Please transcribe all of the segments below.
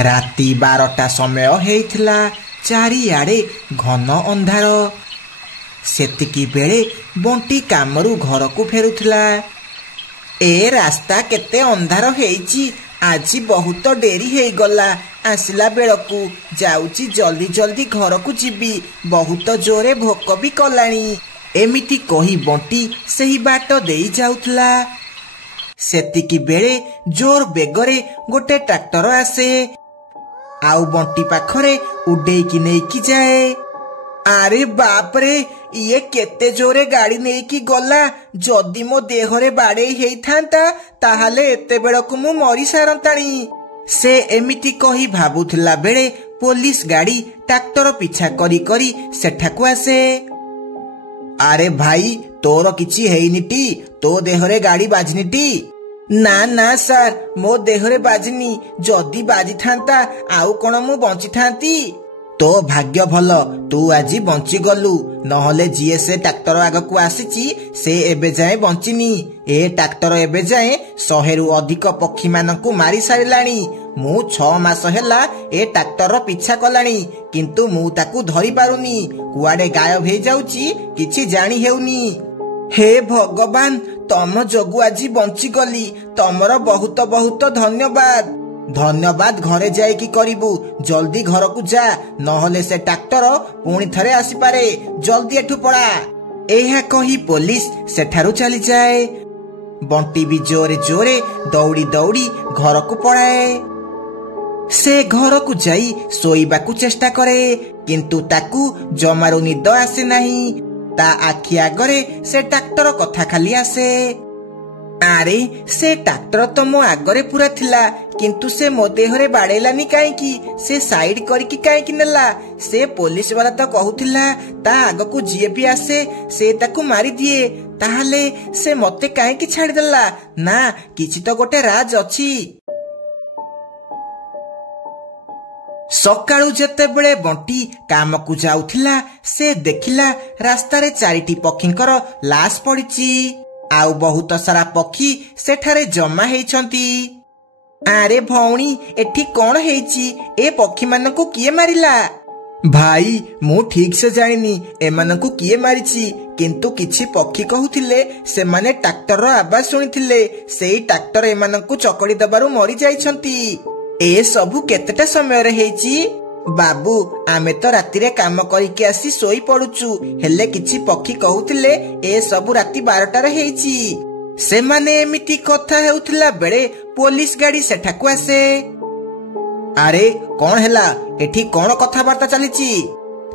राति 12टा समय हेइथिला। चारिआडे घन अंधार। सेतिकी बेले बंटी कामरू घर को फेरुथिला। ए रास्ता केते अंधार हेइची, आज बहुत डेरी हे गला। आसला बेलकू जाउची जल्दी जल्दी घर को जीवी, बहुत जोरे भोक भी कलानी। एमिति कही बंटी सही बाट देई जाउथला। सेतिकी बेले जोर बेगरे गोटे ट्रैक्टर आसे, आउ बंटी पाखरे उडेई की नहीं की जाए। अरे बाप रे, ये केते जोरे गाड़ी नहीं की गला। जदि मो देहरे बाड़े हेइथांता ताहाले एते बेलकू मु मरी सारंताणी। से एमिति कही भाबुथिला बेले पुलिस गाड़ी ट्रैक्टर पीछा करी करी सेठाकू आसे। अरे भाई, तोर किछि हेइनिटी? तो देहरे गाड़ी बाजनिटी? ना ना सर, मो देहरे बाजनी। जदि बाजी थांता आउ कोन मु बंची थांती। तो भाग्य भल, तू आज बंची गलु, नहले जीए से ट्रैक्टर आगकू आसीची से एबे जाए बंचिनी। ए ट्रैक्टर एबे जाए 100 रु अधिक पक्षी मानकू मारी सारिलाणी। मु 6 मास हेला ए ट्रैक्टर पीछा कलाणी, किंतु मु ताकू धरी पारुनी। कुआडे गायब हे जाउची किछि जानी हेउनी। हे भगवान, तम जोगु आज बंची गली। तमर बहुत बहुत धन्यवाद। धन्यवाद घरे जाए की करिबू। जल्दी घर को जा, नहले से ट्रैक्टर पुणी थरे आसी पारे। जल्दी एठू पड़ा। एहा कही पुलिस सेठारु चली जाए। बंटी भी जोरे जोरे दौड़ी दौड़ी घर को पड़ाए। से घर को जाई सोईबाकू चेष्टा करे, किंतु ताकू जमारू निद आसे नहीं। ता आखि आगरे से ट्रैक्टर कथा खाली आसे। अरे से ट्रैक्टर तो मो आगरे पूरा थिला, किंतु से मो देहरे बाड़ेलानी काईकी? से साइड करके काईकी नेला? से पुलिस वाला तो कहूथिला ता आगकू जीए भी आसे से ताकू मारी दिए। ताहाले से मते काईकी छाड़ी देला? ना, किछि तो गोटे राज अछि। सकाळू जेतेबेले बंटी काम को जाउथिला, से देखिला रास्तारे 4टी पक्षींकर लाश पड़िची। आउ बहुत सारा पक्षी सेठारे जमा हेइछंती। अरे भौणी, एठी कोन हेइची? ए पक्षी मानकू किए मारिला? भाई, मु ठीक से जानिनी एमानकू किए मारिची, किंतु किछि पक्षी कहूथिले से माने ट्रैक्टर आवाज सुनिथिले। सेई ट्रैक्टर एमानकू चकड़ी दबारु मरि जाइछंती। ए सबु केतेटा समय रे हेइची? बाबू, आमे तो राति रे काम करिके आसी सोई पडुचु, हेले किछि पक्षी कहूथिले ए सबु राति 12टा रे हेइची। से माने एमिति कथा हेउथिला बेले पुलिस गाड़ी सेठाकू आसे। अरे कोन हेला? एठी कोन कथा बार्ता चलीची?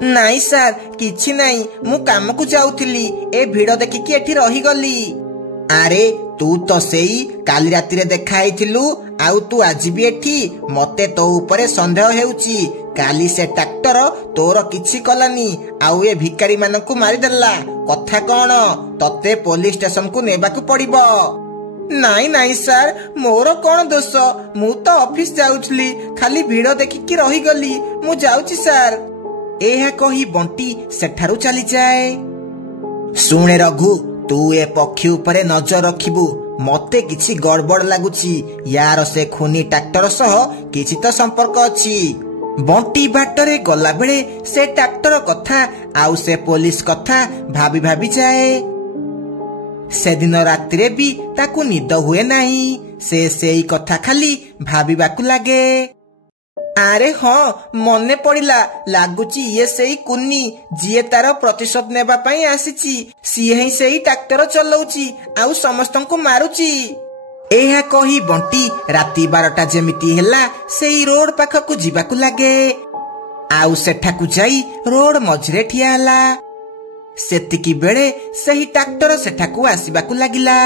नाई सर, किछि नाई, मु काम को जाउथिली। ए भिड़ देखिकी एठी रही गली। अरे तू तो सेई काली राति रे देखा आइथिलु, आउ तू आज भी एठी? मते तो ऊपरे संदेह हेउची। काली से ट्रैक्टर तोर किछि कलानी, आउ ए भिकारी मानकू मारी देला। कथा कोन? तते पुलिस स्टेशन को नेबाकू पड़िबो। नाई नाई सर, मोर कोन दोष? मु तो ऑफिस जाउछली, खाली भिड़ देखिकी रही गली। मु जाउची सर। एहा कही बंटी सेठारु चली जाए। सुने रघु, तू ए पक्षी उपरे नजर रखिबू। मते किछि गड़बड़ लागुची। यार से खूनी ट्रैक्टर सह किछि तो संपर्क अछि। बंटी बाटरे गला बेले से ट्रैक्टर कथा आउ से पुलिस कथा भाबी भाबी जाए। से दिन रात्रे भी ताकू निद हुए नहीं। से सेई कथा खाली भाबीबाकू लागे। अरे हाँ, मने पड़िला, लागुची ये सेई कुन्नी जिए तार प्रतिशोध नेबा पई आसीची। सिए ही सेई ट्रैक्टर चलाउची, आउ समस्तंकू मारुची। एहा कही बंटी राति 12टा जेमिति हेला सेई रोड पाखकू जीवाकू लागे। आउ सेठाकू जाई रोड मझरे ठिया हला। सेतिकी बेले सेही ट्रैक्टर सेठाकू आसीबाकू लागिला।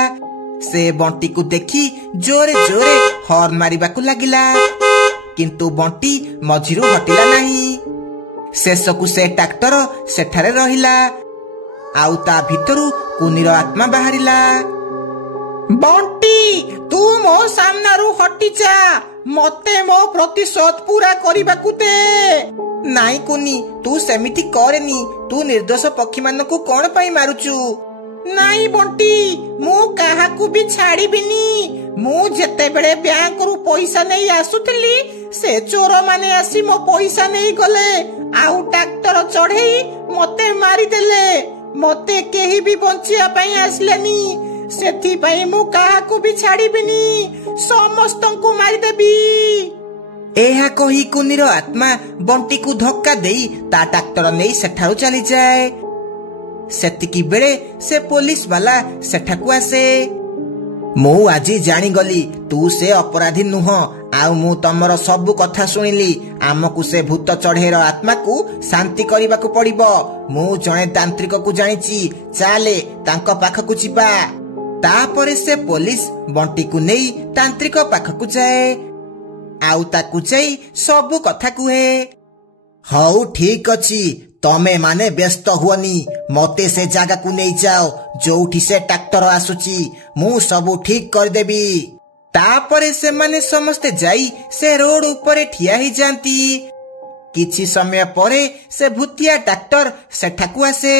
से बंटी को देखी जोरे जोरे हॉर्न मारिबाकू लागिला, किंतु बंटी मझिरू हटिला नहीं। शेषकू से ट्रैक्टर सेठारे रहिला। आउ ता भितरू कुनीर आत्मा बाहरिला। बंटी, तू मो सामनारू हटी जा। मते मो प्रतिशोध पूरा करिबाकू दे। नाई कुनी, तू सेमिति करेनी। तू निर्दोष पक्षी मानकू कोन पई मारुचू? नाई बंटी, मु काहाकू भी छाड़ीबिनी। मु जेते बेले बैंक रु पैसा नहीं आसुथिली से चोर माने आसी मो पैसा नहीं गले आउ ट्रैक्टर चढ़ेई मते मारी देले मते केही भी बंचिया पई आसलेनी सेथि पई मु काहाकू भी छाड़ीबिनी समस्तंकू मारी देबी। एहा कही कुनीर आत्मा बंटी को धक्का देई ता ट्रैक्टर नहीं सेठारु चली जाए। सेतिकी बेले से पुलिस वाला सेठाकू आसे। मु आजी जानी गली तू से अपराधी नुह आउ मु तमर सब कथा सुनिली आमकू से भूत चढ़ेर आत्मा को शांति करने को पड़िबो। मु जणे तांत्रिक को जानिची चाले तांको पाखकू जिबा। तापरे से पुलिस बंटी को नहीं तांत्रिक पाखकू जाए आउ ताकू जाई सब कथा कुहे। हौ ठीक अछि तमे माने व्यस्त हुअनी मते से जगह को नहीं जाओ जोठी से ट्रैक्टर आसुची मु सब ठीक कर देबी। तापरे से माने समस्ते जाई से रोड ऊपर ठिया ही जानती। किछि समय परे से भूतिया ट्रैक्टर सेठाकू आसे।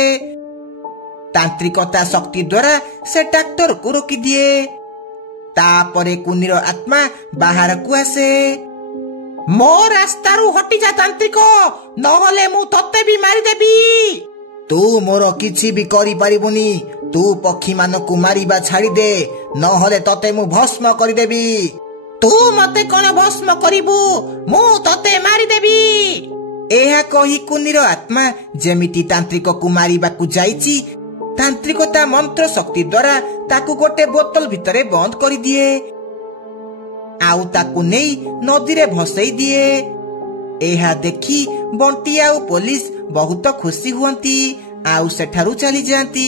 तांत्रिकता शक्ति द्वारा से ट्रैक्टर को रोकी दिए। तापरे कुनीर आत्मा बाहर को आसे। मो रास्तारू हटी जा तांत्रिक नहले मु तते भी मारी देबी। तू मोर किछि भी करि परिबुनी तू पक्षी मानकू मारिबा छाड़ी दे नहले तते मु भस्म करि देबी। तू मते कोन भस्म करिबू मु तते मारी देबी। एहा कही कुनीर आत्मा जेमिति तांत्रिक को मारिबा को जाईची तांत्रिकता मंत्र शक्ति द्वारा ताकू गोटे बोतल भितरे बंद करि दिए आउ ताकू नहीं नदी रे भसई दिए। एहा देखी बंटी आउ पुलिस बहुत खुशी हुअंती आउ सेठारु चली जाती।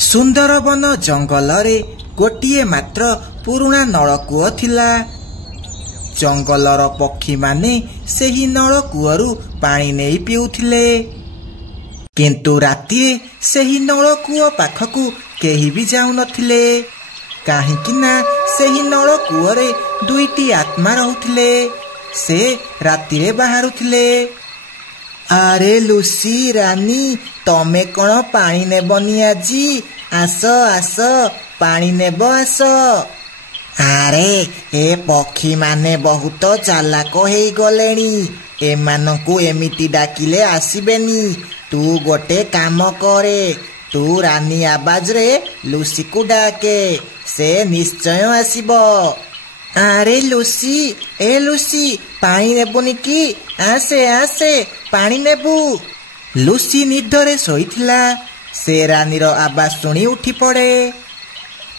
सुंदरबन जंगल रे गोटिए मात्र पुराना नलकूଅ थिला। जंगलर पक्षी माने सेही नलकूଅरू पानी नहीं पिउथिले किंतु रातिए सेही नलकूଅ पाखकू केही भी जाउ नथिले काहेकि ना सेही नलकूअरे दुईटी आत्मा रहुथिले से रातिरे बाहरुथिले। अरे लुसी रानी तमे कोन पानी नेबनी आजी आस आस पानी नेब आस। अरे ए पक्षी माने बहुत चालाक हेई गलेनी एमानकू एमिति डाकिले आसीबेनी। तू गोटे काम करे तू रानी आवाज रे लुसी को डाके से निश्चय आसीबो। अरे लुसी ए लुसी पानी नेबुनी की आसे आसे पानी नेबू। लुसी निदरे सोईथिला से रानीर आवाज सुनी उठी पड़े।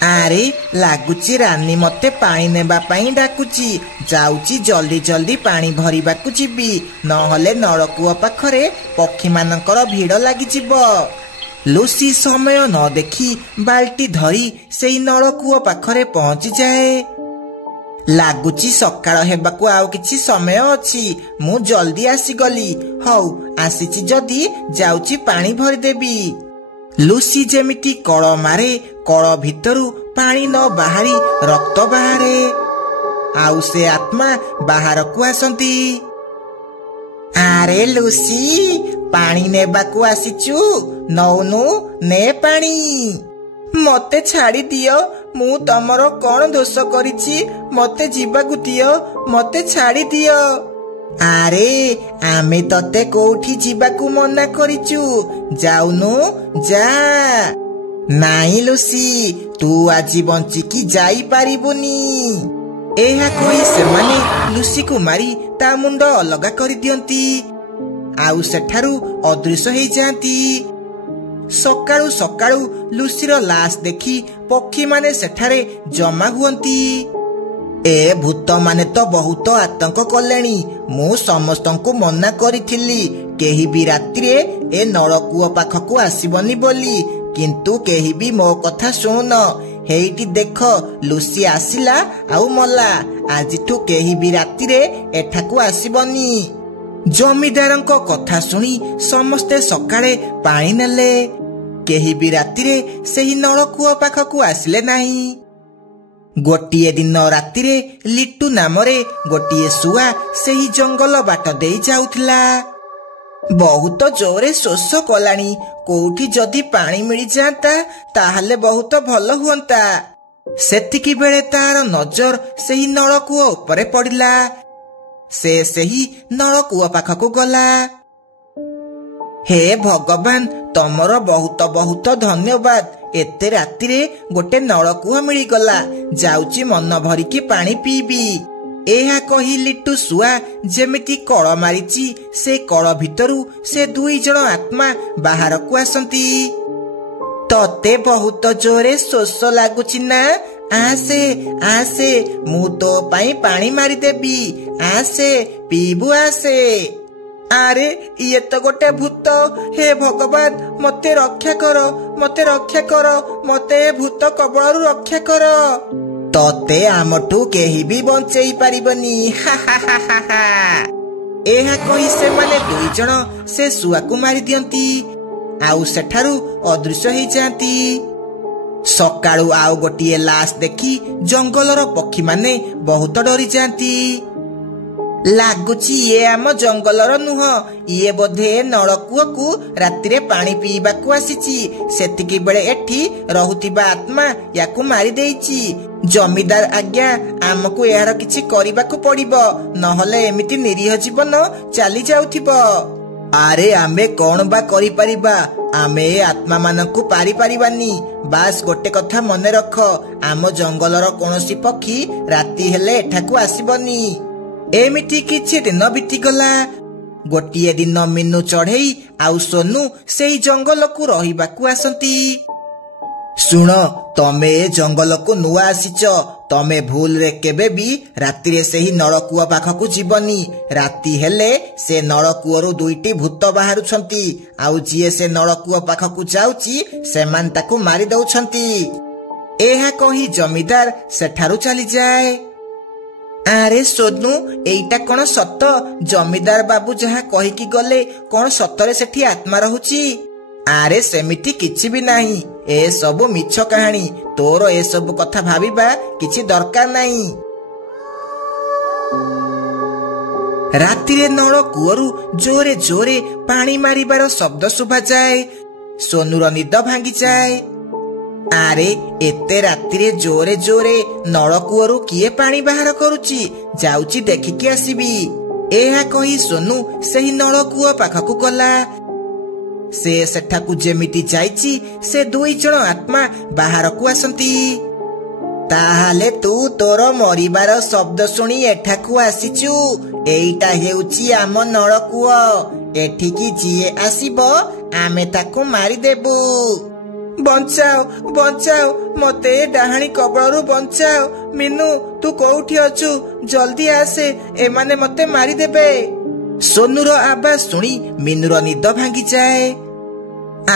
अरे लागुची रानी मते पानी नेबा पाई डाकुची जाउची जल्दी जल्दी पानी भरिबा को जिबी नहले नलकूଅ पाखरे पक्षी मानकर भीड़ लागि जिवो। लुसी समय न देखी बाल्टी धरी सेई नलकूଅ पाखरे पहुंची जाए। लागुची सकाळ हेबाकू आउ किछि समय अछि मु जल्दी आसी गली हौ आसीची जदी जाउची पानी भरि देबी। लुसी जेमिति कळ मारे कळ भितरु पानी न बाहरी रक्त बाहरे आउ से आत्मा बाहर को आसंती। अरे लुसी पानी नेबाकू आसीचु नौनु ने पानी मते छाड़ी दियो मु तमरो कोन दोष करिछि मते जीवाकू दियो मते छाड़ी दियो। अरे आमे तते कोठी जीवाकू मना करिचु जाउनु जा। नाई लुसी तू आजी बंची की जाई पारिबुनी। एहा कोई से माने लुसी को मारी ता मुंड अलगा करि दियंती आउ सेठारु अदृश्य हेई जांती। सकाळु सकाळु लुसीर लाश देखी पक्षी माने सेठारे जमा हुअंती। ए भूत माने तो बहुत आतंक कलेनी मु समस्तंकु मना करिथिली केही भी रात्रिए ए नलकूଅ पाखकू आसीबनी बोली किंतु केही भी मो कथा सुन। हेइटी देख लुसी आसिला आउ मला आजिठू केही भी रातिरे एठाकू आसीबनी। जमीदारंको कथा सुनी समस्ते सकाळे पानी नेले केही भी रातिरे सेही नलकूଅ पाखकू आसिले नाही। गोटिए दिन रातिरे लिट्टू नामरे गोटिए सुआ सेही जंगल बाट देई जाउथिला। बहुत जोरे शोष कलानी कोठी जदि पानी मिल जाता ताहले बहुत भल हुअंता। ସେତିକି ବେଳେ ତାର ନଜର ସେହି ନଳକୂଅ ଉପରେ ପଡ଼ିଲା। ସେ ସେହି ନଳକୂଅ ପାଖକୁ ଗଲା। ହେ ଭଗବାନ, ତମର ବହୁତ ବହୁତ ଧନ୍ୟବାଦ। ଏତେ ରାତିରେ ଗୋଟେ ନଳକୂଅ ମିଳିଗଲା। ଯାଉଛି ମନ ଭରିକି ପାଣି ପିଇବି। ଏହା କହି ଲିଟୁ ଶୁଆ ଯେମିତି କଳ ମାରିଛି, ସେ କଳ ଭିତରୁ ସେ 2 ଜଣ ଆତ୍ମା ବାହାରକୁ ଆସନ୍ତି। ତତେ ବହୁତ ଜୋରେ ଶୋଷ ଲାଗୁଛି ନା? ଆସେ ଆସେ, ମୁଁ ତୋ ପାଇଁ ପାଣି ମାରିଦେବି। ଆସେ ପିଇବୁ, ଆସେ। ଆରେ ଇଏ ତ ଗୋଟେ ଭୂତ। ହେ ଭଗବାନ, ମତେ ରକ୍ଷା କର, ମତେ ରକ୍ଷା କର, ମତେ ଭୂତ କବଳରୁ ରକ୍ଷା କର। ତତେ ଆମଠୁ କେହି ବି ବଞ୍ଚେଇ ପାରିବନି। ହା ହା ହା ହା ହା। ଏହା କହି ସେମାନେ 2 ଜଣ ସେ ଶୁଆକୁ ମାରିଦିଅନ୍ତି ଆଉ ସେଠାରୁ ଅଦୃଶ୍ୟ ହେଇଯାଆନ୍ତି। ସକାଳୁ ଆଉ ଗୋଟିଏ ଲାଶ ଦେଖି ଜଙ୍ଗଲର ପକ୍ଷୀମାନେ ବହୁତ ଡରିଯାଆନ୍ତି। ଲାଗୁଛି ଇଏ ଆମ ଜଙ୍ଗଲର ନୁହଁ, ଇଏ ବୋଧେ ନଳକୂଅକୁ ରାତିରେ ପାଣି ପିଇବାକୁ ଆସିଛି। ସେତିକି ବେଳେ ଏଠି ରହୁଥିବା ଆତ୍ମା ୟାକୁ ମାରି ଦେଇଛି। ଜମିଦାର ଆଜ୍ଞା, ଆମକୁ ଏହାର କିଛି କରିବାକୁ ପଡିବ, ନହେଲେ ଏମିତି ନିରୀହ ଜୀବନ ଚାଲି ଯାଉଥିବ। ଆରେ ଆମେ କଣ ବା କରିପାରିବା? ଆମେ ଏ ଆତ୍ମା ମାନଙ୍କୁ ପାରିପାରିବାନି। ବାସ୍ ଗୋଟେ କଥା ମନେ ରଖ, ଆମ ଜଙ୍ଗଲର କୌଣସି ପକ୍ଷୀ ରାତି ହେଲେ ଏଠାକୁ ଆସିବନି। ଏମିତି କିଛି ଦିନ ବିତିଗଲା। ଗୋଟିଏ ଦିନ ମିନୁ ଚଢ଼େଇ ଆଉ ସୋନୁ ସେଇ ଜଙ୍ଗଲକୁ ରହିବାକୁ ଆସନ୍ତି। ଶୁଣ, ତମେ ଏ ଜଙ୍ଗଲକୁ ନୂଆ ଆସିଛ। ତମେ ଭୁଲରେ କେବେ ବି ରାତିରେ ସେହି ନଳକୂଅ ପାଖକୁ ଯିବନି। ରାତି ହେଲେ ସେ ନଳକୂଅରୁ 2ଟି ଭୂତ ବାହାରୁଛନ୍ତି, ଆଉ ଯିଏ ସେ ନଳକୂଅ ପାଖକୁ ଯାଉଛି ସେମାନେ ତାକୁ ମାରି ଦଉଛନ୍ତି। ଏହା କହି ଜମିଦାର ସେଠାରୁ ଚାଲିଯାଏ। ଆରେ ସୋନୁ, ଏଇଟା କଣ ସତ? ଜମିଦାର ବାବୁ ଯାହା କହିକି ଗଲେ, କଣ ସତରେ ସେଠି ଆତ୍ମା ରହୁଛି? ଆରେ ସେମିତି କିଛି ବି ନାହିଁ, ଏସବୁ ମିଛ କାହାଣୀ। ତୋର ଏସବୁ କଥା ଭାବିବା କିଛି ଦରକାର ନାହିଁ। ରାତିରେ ନଳକୂଅରୁ ଜୋରେ ଜୋରେ ପାଣି ମାରିବାର ଶବ୍ଦ ଶୁଭାଯାଏ। ସୋନୁର ନିଦ ଭାଙ୍ଗିଯାଏ। ଆରେ ଏତେ ରାତିରେ ଜୋରେ ଜୋରେ ନଳକୂଅରୁ କିଏ ପାଣି ବାହାର କରୁଛି? ଯାଉଛି ଦେଖିକି ଆସିବି। ଏହା କହି ସୋନୁ ସେହି ନଳକୂଅ ପାଖକୁ ଗଲା। ସେ ସେଠାକୁ ଯେମିତି ଯାଇଛି, ସେ 2 ଜଣ ଆତ୍ମା ବାହାରକୁ ଆସନ୍ତି। ତାହେଲେ ତୁ ତୋର ମରିବାର ଶବ୍ଦ ଶୁଣି ଏଠାକୁ ଆସିଛୁ? ଏଇଟା ହେଉଛି ଆମ ନଳକୂଅ। ଏଠିକି ଯିଏ ଆସିବ ଆମେ ତାକୁ ମାରିଦେବୁ। ବଞ୍ଚାଅ ବଞ୍ଚାଅ, ମତେ ଡାହାଣୀ କବଳରୁ ବଞ୍ଚାଅ। ମିନୁ, ତୁ କୋଉଠି ଅଛୁ? ଜଲ୍ଦି ଆସେ, ଏମାନେ ମତେ ମାରିଦେବେ। ସୋନୁର ଆବାଜ ଶୁଣି ମିନୁର ନିଦ ଭାଙ୍ଗିଯାଏ।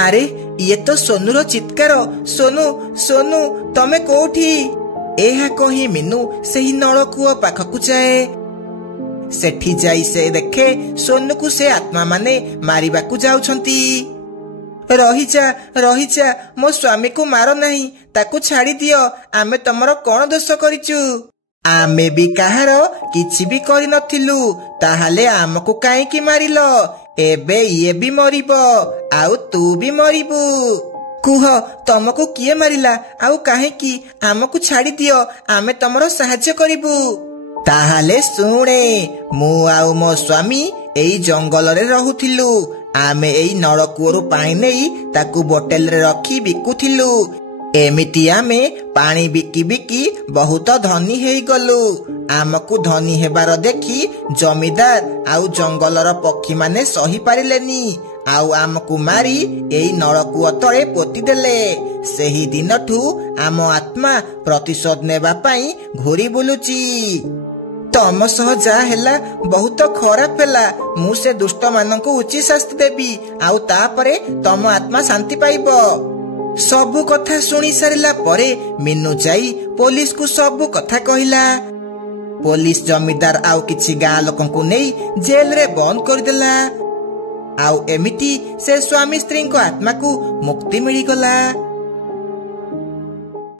ଆରେ ଇଏ ତ ସୋନୁର ଚିତ୍କାର। ସୋନୁ, ସୋନୁ, ତମେ କୋଉଠି? ଏହା କହି ମିନୁ ସେହି ନଳକୂଅ ପାଖକୁ ଯାଏ। ସେଠି ଯାଇ ସେ ଦେଖେ ସୋନୁକୁ ସେ ଆତ୍ମା ମାନେ ମାରିବାକୁ ଯାଉଛନ୍ତି। ରହିଯା ରହିଯା, ମୋ ସ୍ୱାମୀକୁ ମାର ନାହିଁ, ତାକୁ ଛାଡ଼ି ଦିଅ। ଆମେ ତମର କଣ ଦୋଷ କରିଛୁ? ଆମେ ବି କାହାର କିଛି ବି କରିନଥିଲୁ। ତାହେଲେ ଆମକୁ କାହିଁକି ମାରିଲ? ଏବେ ଇଏ ବି ମରିବ, ଆଉ ତୁ ବି ମରିବୁ। କୁହ, ତମକୁ କିଏ ମାରିଲା ଆଉ କାହିଁକି? ଆମକୁ ଛାଡ଼ି ଦିଅ, ଆମେ ତମର ସାହାଯ୍ୟ କରିବୁ। ତାହେଲେ ଶୁଣେ, ମୁଁ ଆଉ ମୋ ସ୍ୱାମୀ ଏଇ ଜଙ୍ଗଲରେ ରହୁଥିଲୁ। ଆମେ ଏଇ ନଳକୂଅରୁ ପାଣି ନେଇ ତାକୁ ବୋଟେଲରେ ରଖି ବିକୁଥିଲୁ। ଏମିତି ଆମେ ପାଣି ବିକି ବିକି ବହୁତ ଧନୀ ହେଇଗଲୁ। ଆମକୁ ଧନୀ ହେବାର ଦେଖି ଜମିଦାର ଆଉ ଜଙ୍ଗଲର ପକ୍ଷୀମାନେ ସହିପାରିଲେନି, ଆଉ ଆମକୁ ମାରି ଏଇ ନଳକୂଅ ତଳେ ପୋତିଦେଲେ। ସେହି ଦିନଠୁ ଆମ ଆତ୍ମା ପ୍ରତିଶୋଧ ନେବା ପାଇଁ ଘୁରି ବୁଲୁଛି। ତମ ସହ ଯାହା ହେଲା ବହୁତ ଖରାପ ହେଲା। ମୁଁ ସେ ଦୁଷ୍ଟ ମାନଙ୍କୁ ଉଚିତ ଶାସ୍ତି ଦେବି, ଆଉ ତାପରେ ତମ ଆତ୍ମା ଶାନ୍ତି ପାଇବ। ସବୁ କଥା ଶୁଣି ସାରିଲା ପରେ ମିନୁ ଯାଇ ପୋଲିସକୁ ସବୁ କଥା କହିଲା। ପୋଲିସ ଜମିଦାର ଆଉ କିଛି ଗାଁ ଲୋକଙ୍କୁ ନେଇ ଜେଲରେ ବନ୍ଦ କରିଦେଲା। ଆଉ ଏମିତି ସେ ସ୍ୱାମୀ ସ୍ତ୍ରୀଙ୍କ ଆତ୍ମାକୁ ମୁକ୍ତି ମିଳିଗଲା।